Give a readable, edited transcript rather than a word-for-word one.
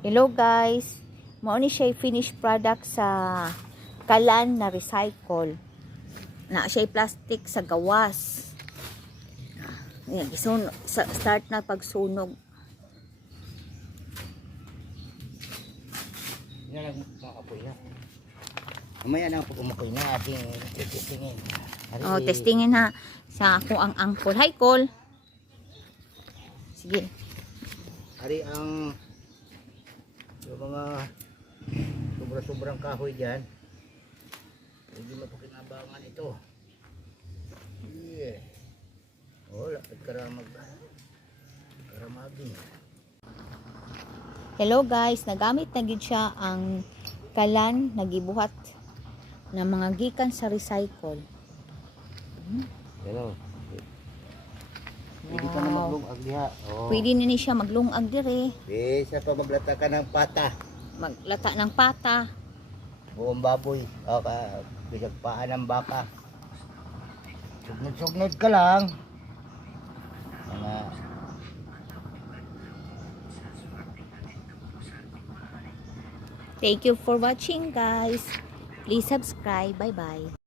Hello guys, mao ni siya finished product sa kalan na recycle. Na siya plastic sa gawas. Ayan, start na pagsunog. Yan lang makapoy na. Mamaya na pag umapoy na ating testingin. Oh, testingin ha sa kung ang angkol. Hi, Col. Sige. Ari ang yung mga sobrang kahoy dyan, hindi mapakinabangan ito. Yeah. Oh, lapit karamagin. Hello guys, nagamit na gid siya ang kalan nagibuhat ng mga gikan sa recycle. Hello. Pwede ka na maglungag diha. Oh. Pwede na ni siya maglungag dire. Bisa pa maglata ka ng pata. Maglata ng pata. Buong baboy. O bisag paan ng baka. Sugnod ka lang. Mga Thank you for watching guys. Please subscribe. Bye bye.